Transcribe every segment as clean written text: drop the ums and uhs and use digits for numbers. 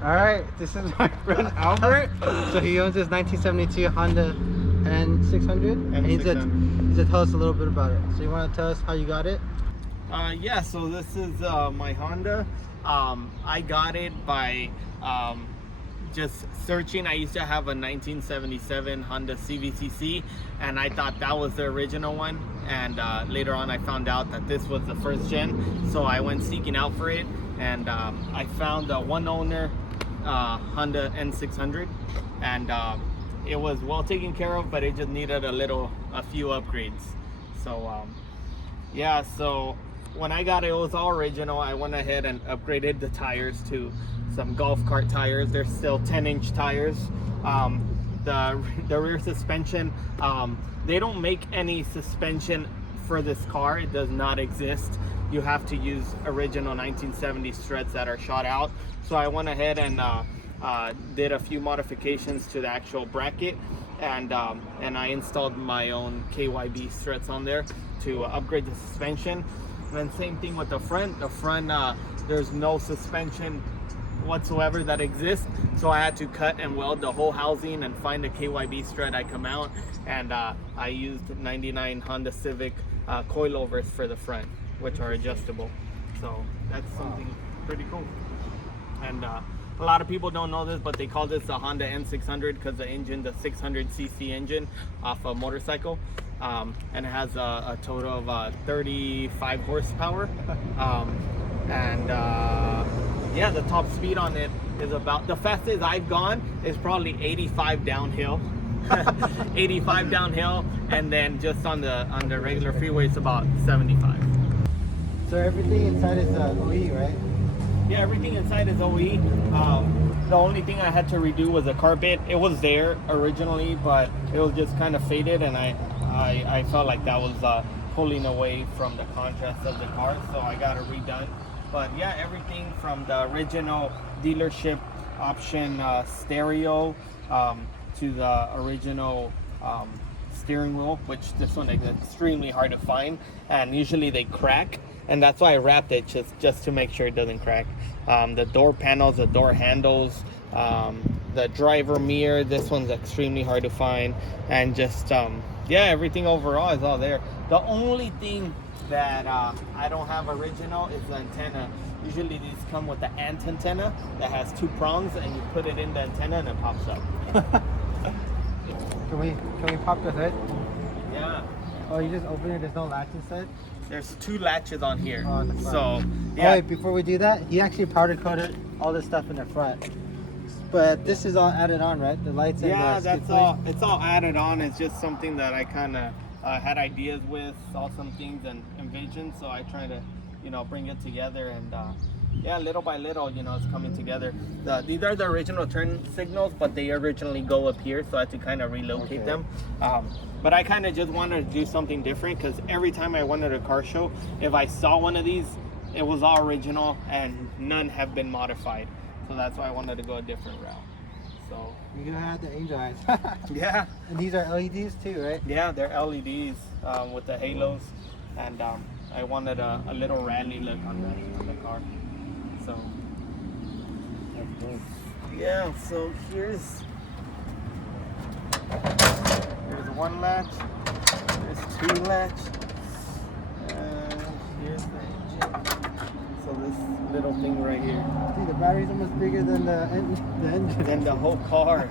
Alright, this is my friend Albert. So he owns this 1972 Honda N600. And he's gonna tell us a little bit about it. So you want to tell us how you got it? Yeah, so this is my Honda. I got it by just searching. I used to have a 1977 Honda CVCC, and I thought that was the original one. And later on, I found out that this was the first gen. So I went seeking out for it, and I found a one owner Honda N600, and it was well taken care of, but it just needed a few upgrades. So yeah, so when I got it, it was all original. I went ahead and upgraded the tires to some golf cart tires. They're still 10-inch tires. The rear suspension, they don't make any suspension for this car. It does not exist. You have to use original 1970 struts that are shot out. So I went ahead and did a few modifications to the actual bracket, and I installed my own KYB struts on there to upgrade the suspension. And then same thing with the front. The front, there's no suspension whatsoever that exists, so I had to cut and weld the whole housing and find a KYB strut. I come out, and I used 99 Honda Civic coilovers for the front, which are adjustable. So that's something pretty cool. And a lot of people don't know this, but they call this the Honda N600 because the engine, the 600cc engine off a motorcycle, and it has a total of 35 horsepower. Yeah, the top speed on it is about, the fastest I've gone is probably 85 downhill. 85 downhill, and then just on the regular freeway it's about 75. So everything inside is OE, right? Yeah, everything inside is OE. The only thing I had to redo was the carpet. It was there originally, but it was just kind of faded, and I felt like that was pulling away from the contrast of the car, so I got it redone. But yeah, everything from the original dealership option stereo to the original steering wheel, which this one is extremely hard to find, and usually they crack, and that's why I wrapped it just to make sure it doesn't crack. The door panels, the door handles, the driver mirror, this one's extremely hard to find, and just yeah, everything overall is all there. The only thing that I don't have original is the antenna. Usually these come with the ant antenna that has two prongs, and you put it in the antenna and it pops up. Can we pop the hood? Yeah. Oh, you just open it, there's no latch inside? There's two latches on here. Oh, on the front. So yeah. Oh, wait, before we do that, he actually powder coated all this stuff in the front. But this is all added on, right? The lights and yeah, the that's all. It's all added on. It's just something that I kind of had ideas with, saw some things and envisioned, so I try to, bring it together, and yeah, little by little, it's coming together. These are the original turn signals, but they originally go up here, so I had to kind of relocate them. But I kind of just wanted to do something different, because every time I went to a car show, if I saw one of these, it was all original and none have been modified. So that's why I wanted to go a different route. So you're gonna have the angel eyes. Yeah. And these are LEDs too, right? Yeah, they're LEDs with the halos, and I wanted a little rally look on the car. So yeah, so here's one latch, there's two latch, and here's the engine. So this little thing right here. See, the battery's almost bigger than the engine. Than the whole car.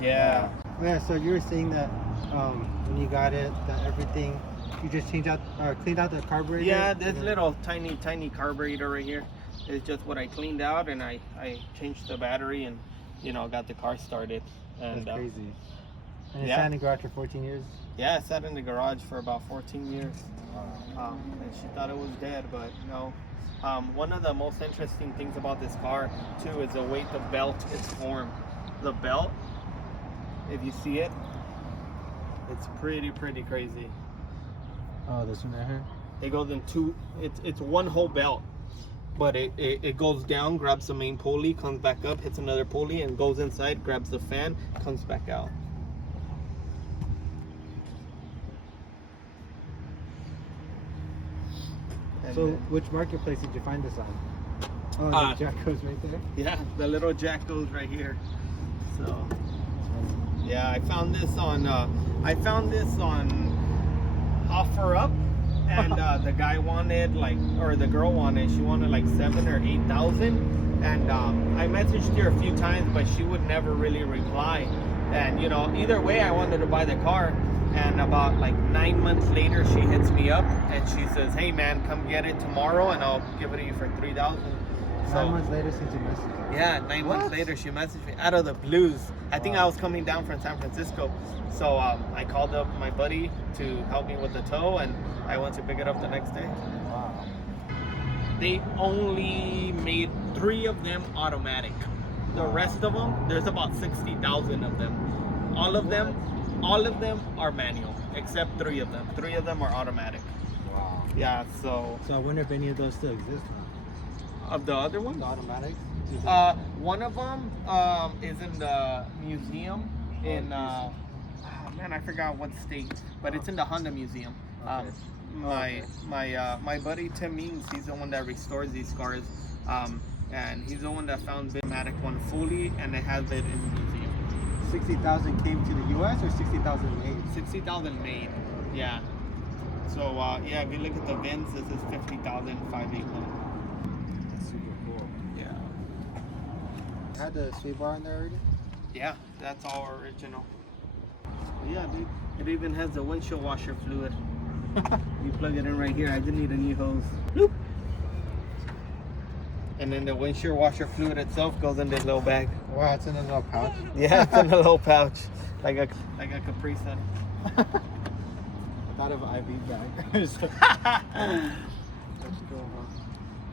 Yeah. Yeah, so you were saying that when you got it, that everything, you just cleaned out the carburetor? Yeah, this little tiny carburetor right here is just what I cleaned out, and I changed the battery and, got the car started. And, that's crazy. And it yeah. sat in the garage for 14 years? Yeah, it sat in the garage for about 14 years. And she thought it was dead, but no. One of the most interesting things about this car too is the way the belt is formed. The belt, if you see it, it's pretty crazy. Oh, this one right here? It goes in two, it's one whole belt, but it goes down, grabs the main pulley, comes back up, hits another pulley, and goes inside, grabs the fan, comes back out. So which marketplace did you find this on? Oh, the jack goes right there? Yeah, the little jack goes right here. So, yeah, I found this on OfferUp, and the guy wanted the girl wanted, she wanted like 7,000 or 8,000, and I messaged her a few times, but she would never really reply. And you know, either way, I wanted to buy the car. And about like 9 months later, she hits me up and she says, "Hey man, come get it tomorrow, and I'll give it to you for 3,000." So 9 months later since you messaged me. yeah, 9 months later, she messaged me out of the blues. I think I was coming down from San Francisco, so I called up my buddy to help me with the tow, and I went to pick it up the next day. Wow. They only made 3 of them automatic. The rest of them, there's about 60,000 of them. All of them are manual, except 3 of them. 3 of them are automatic. Wow. Yeah, so I wonder if any of those still exist now. of the other ones, The automatics? one of them is in the museum in man, I forgot what state, but it's in the Honda Museum. Okay. My buddy Tim Means, he's the one that restores these cars, and he's the one that found the automatic one fully, and it has it in the museum. 60,000 came to the U.S. or 60,000 made? 60,000 made, yeah. So yeah, if you look at the VINs, this is 50,581. That's super cool. Yeah. Had the sweet bar in there already? Yeah, that's all original. Yeah, dude. It even has the windshield washer fluid. You plug it in right here. I just need a new hose. Bloop. And then the windshield washer fluid itself goes in this little bag. Wow, it's in a little pouch. Yeah, it's in a little pouch, like a Capri Sun. I thought of an IV bag. That's cool, huh?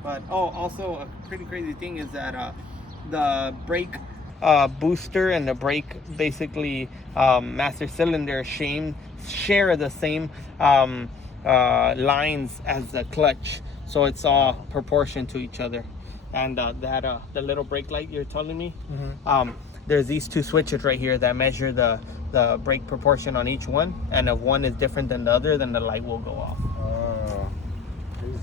But also a pretty crazy thing is that the brake booster and the brake basically master cylinder share the same lines as the clutch, so it's all proportion to each other. And the little brake light you're telling me, there's these 2 switches right here that measure the brake proportion on each one, and if one is different than the other, then the light will go off. Oh, crazy.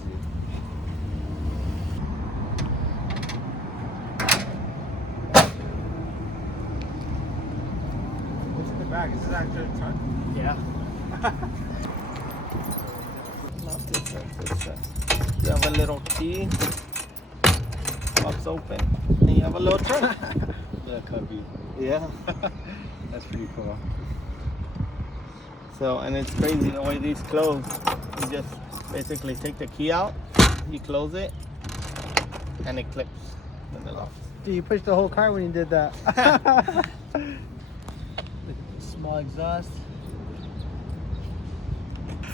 What's in the bag? Is this actually a truck? Yeah. Not this one. You have a little key, pops open, and you have a little trunk. Little cubby. Yeah. That's pretty cool. So, and it's crazy the way these close. You just basically take the key out, you close it, and it clips in the lock. Dude, you pushed the whole car when you did that. Small exhaust.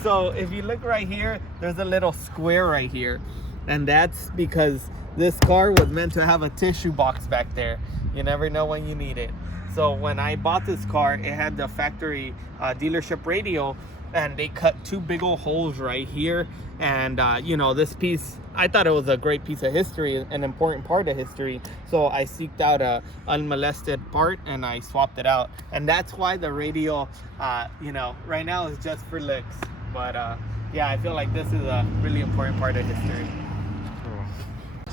So if you look right here, there's a little square right here, and that's because this car was meant to have a tissue box back there. You never know when you need it. So when I bought this car, it had the factory dealership radio, and they cut 2 big old holes right here. And you know, this piece, I thought it was a great piece of history, an important part of history. So I seeked out a unmolested part and I swapped it out. And that's why the radio, you know, right now is just for looks. But yeah, I feel like this is a really important part of history.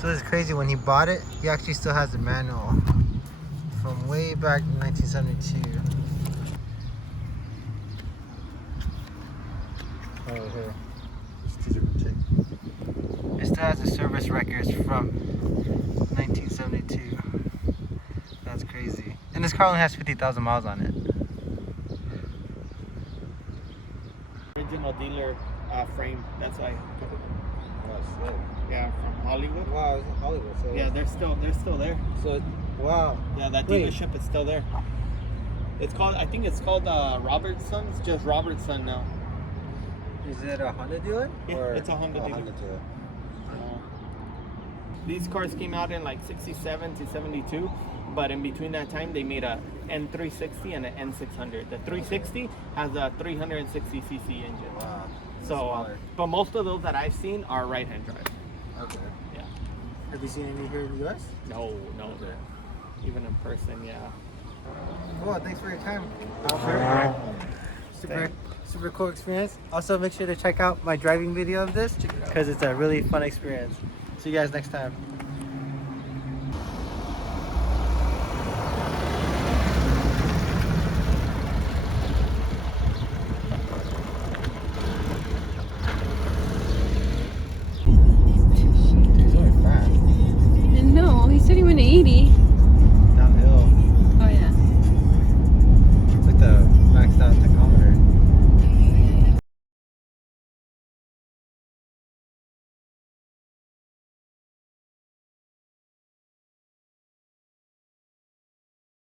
So it's crazy, when he bought it, he actually still has the manual from way back in 1972. Oh, here. It still has the service records from 1972. That's crazy. And this car only has 50,000 miles on it. Original dealer frame, that's why. Oh, sick. Yeah, from Hollywood. Wow, it's in Hollywood. So Yeah, they're still there. So, wow. Yeah, that Wait. dealership is still there. It's called, I think it's called Robertson's, just Robertson now. Is it a Honda dealer? Yeah, it's a Honda dealer. dealer. These cars came out in like 67 to 72, but in between that time they made a N360 and an N600. The 360 has a 360cc engine. Wow. So, but most of those that I've seen are right-hand drive. Okay. Yeah. Have you seen any here in the U.S.? No. Even in person, yeah. Cool, thanks for your time. Super, Thanks. super cool experience. Also, make sure to check out my driving video of this because it's a really fun experience. See you guys next time.